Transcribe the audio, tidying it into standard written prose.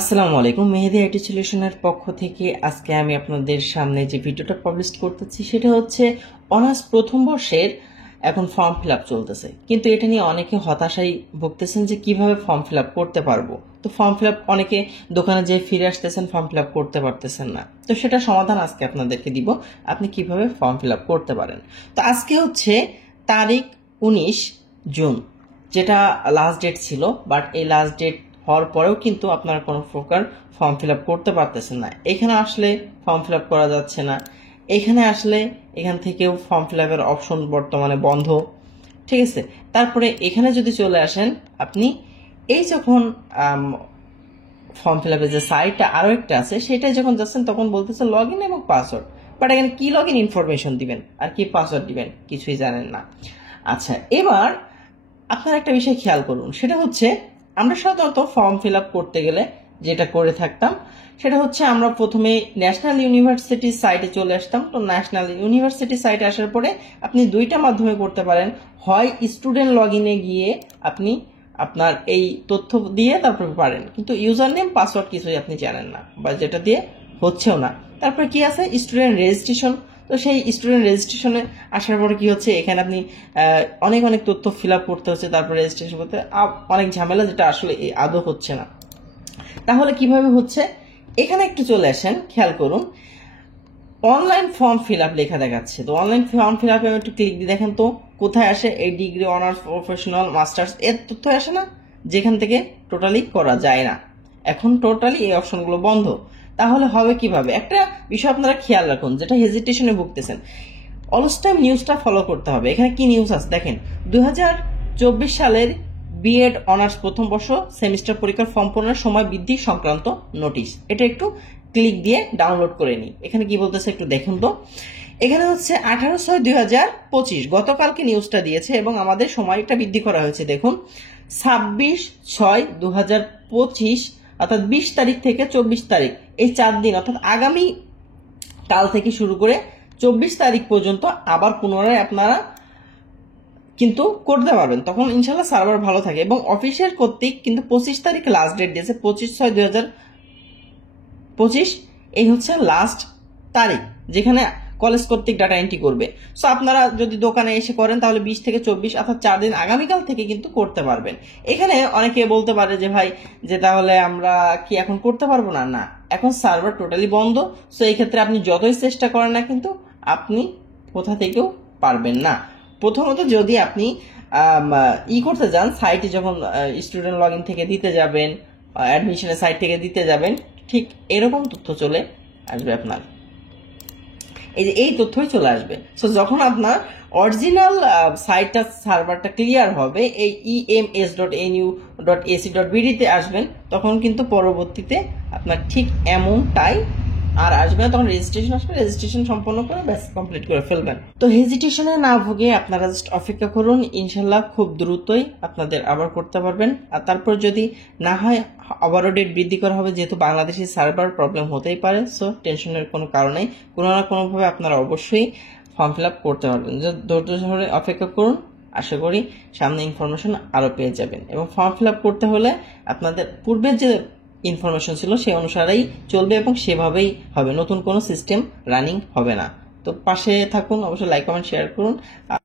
আসসালামু আলাইকুম। মেহেদি আইটি সলিউশনের পক্ষ থেকে আজকে আমি আপনাদের সামনে যে ভিডিওটা পাবলিশ করতেছি সেটা হচ্ছে অনার্স প্রথম বর্ষের এখন ফর্ম ফিল আপ চলতেছে, কিন্তু এটা নিয়ে অনেকে হতাশায় ভুগতেছেন যে কিভাবে ফর্ম ফিল আপ করতে পারবো। তো ফর্ম ফিল আপ অনেকে দোকানে যেয়ে ফিরে আসতেছেন, ফর্ম ফিল আপ করতে পারতেছেন না। তো সেটা সমাধান আজকে আপনাদেরকে দিব, আপনি কিভাবে ফর্ম ফিল আপ করতে পারেন। তো আজকে হচ্ছে তারিখ 19 জুন, যেটা লাস্ট ডেট ছিল, বাট এই লাস্ট ডেট হওয়ার পরেও কিন্তু আপনারা কোনো প্রকার ফর্ম ফিল আপ করতে পারতেছেন না। এখানে আসলে ফর্ম ফিল আপ করা যাচ্ছে না, এখানে আসলে এখান থেকেও ফর্ম ফিল আপের অপশন বর্তমানে বন্ধ। ঠিক আছে, তারপরে এখানে যদি চলে আসেন আপনি, এই যখন ফর্ম ফিল আপের যে সাইটটা আরও একটা আছে সেটাই যখন যাচ্ছেন তখন বলতেছে লগ ইন এবং পাসওয়ার্ড, বাট এখানে কি লগ ইন ইনফরমেশন দিবেন আর কি পাসওয়ার্ড দিবেন কিছুই জানেন না। আচ্ছা, এবার আপনার একটা বিষয় খেয়াল করুন, সেটা হচ্ছে আমরা সাধারণত ফর্ম ফিল আপ করতে গেলে যেটা করে থাকতাম সেটা হচ্ছে আমরা প্রথমে ন্যাশনাল ইউনিভার্সিটি সাইটে চলে আসতাম। তো ন্যাশনাল ইউনিভার্সিটি সাইটে আসার পরে আপনি দুইটা মাধ্যমে করতে পারেন, হয় স্টুডেন্ট লগ ইনে গিয়ে আপনি আপনার এই তথ্য দিয়ে তারপরে পারেন, কিন্তু ইউজার নেম পাসওয়ার্ড কিছুই আপনি জানেন না বা যেটা দিয়ে হচ্ছেও না। তারপরে কি আছে, স্টুডেন্ট রেজিস্ট্রেশন। তো সেই স্টুডেন্ট রেজিস্ট্রেশনে আসার পরে কি হচ্ছে, এখানে আপনি অনেক অনেক তথ্য ফিল আপ করতে হচ্ছে, তারপরে রেজিস্ট্রেশন করতে অনেক ঝামেলা, যেটা আসলে আদৌ হচ্ছে না। তাহলে কিভাবে হচ্ছে, এখানে একটু চলে আসেন, খেয়াল করুন অনলাইন ফর্ম ফিল আপ লেখা দেখাচ্ছে। তো অনলাইন ফর্ম ফিল আপে একটু ক্লিক দিয়ে দেখেন তো কোথায় আসে, এই ডিগ্রি, অনার্স, প্রফেশনাল, মাস্টার্স এর তথ্য আসে না, যেখান থেকে টোটালি করা যায় না। এখন টোটালি এই অপশনগুলো বন্ধ। তাহলে হবে কিভাবে, একটা বিষয় আপনারা খেয়াল রাখুন, যেটা হেজিটেশনে ভুগতেছেন, অলস টাইম নিউজটা ফলো করতে হবে। এখানে কি নিউজ আছে দেখেন, 2024 সালের বিএড অনার্স প্রথম বর্ষ সেমিস্টার পরীক্ষার ফর্ম পূরণের সময় বৃদ্ধি সংক্রান্ত নোটিশ। এটা একটু ক্লিক দিয়ে ডাউনলোড করে নিই। এখানে কি বলতেছে একটু দেখুন তো। এখানে হচ্ছে 18/6/2025 গতকালকে নিউজটা দিয়েছে এবং আমাদের সময়টা বৃদ্ধি করা হয়েছে। দেখুন 26/6/2025, অর্থাৎ 20 তারিখ থেকে 24 তারিখ, এই 4 দিন, অর্থাৎ আগামী কাল থেকে শুরু করে 24 তারিখ পর্যন্ত আবার পুনরায় আপনারা কিন্তু করতে পারবেন। তখন ইনশাল্লাহ সার্ভার ভালো থাকে এবং অফিসের কর্তৃক কিন্তু 25 তারিখ লাস্ট ডেট দিয়েছে, 25/6/2025 এই হচ্ছে লাস্ট তারিখ যেখানে কলেজ কর্তৃক ডাটা এন্ট্রি করবে। সো আপনারা যদি দোকানে এসে করেন তাহলে 20 থেকে 24, অর্থাৎ 4 দিন আগামীকাল থেকে কিন্তু করতে পারবেন। এখানে অনেকে বলতে পারে যে ভাই, যে তাহলে আমরা কি এখন করতে পারবো না? না, এখন সার্ভার টোটালি বন্ধ। সো এই ক্ষেত্রে আপনি যতই চেষ্টা করেন না কিন্তু আপনি কোথা থেকেও পারবেন না। প্রথমত যদি আপনি করতে যান, সাইটে যখন স্টুডেন্ট লগ ইন থেকে দিতে যাবেন, অ্যাডমিশনের সাইট থেকে দিতে যাবেন, ঠিক এরকম তথ্য চলে আসবে আপনার, এই যে এই তথ্যই চলে আসবে। সো যখন আপনার অরিজিনাল সাইটটা সার্ভারটা ক্লিয়ার হবে, এই ems.nu.ac.bd তে আসবেন, তখন কিন্তু পরবর্তীতে আপনার ঠিক এমনটাই আর আসবে না। তখন রেজিস্ট্রেশন আসবে, রেজিস্ট্রেশন সম্পন্ন করে ব্যাস কমপ্লিট করে ফেলবেন। তো হেজিটেশনে না ভুগে আপনারা জাস্ট অপেক্ষা করুন, ইনশাল্লাহ খুব দ্রুতই আপনাদের আবার করতে পারবেন। আর তারপর যদি না হয় আবারও ডেট বৃদ্ধি করা হবে, যেহেতু বাংলাদেশের সার্ভার প্রবলেম হতেই পারে। সো টেনশনের কোনো কারণেই, কোনো না কোনোভাবে আপনারা অবশ্যই ফর্ম ফিল আপ করতে পারবেন। ধৈর্য ধরে অপেক্ষা করুন, আশা করি সামনে ইনফরমেশন আরও পেয়ে যাবেন। এবং ফর্ম ফিল আপ করতে হলে আপনাদের পূর্বের যে ইনফরমেশন ছিল সেই অনুসারেই চলবে এবং সেভাবেই হবে, নতুন কোনো সিস্টেম রানিং হবে না। তো পাশে থাকুন, অবশ্যই লাইক কমেন্ট শেয়ার করুন।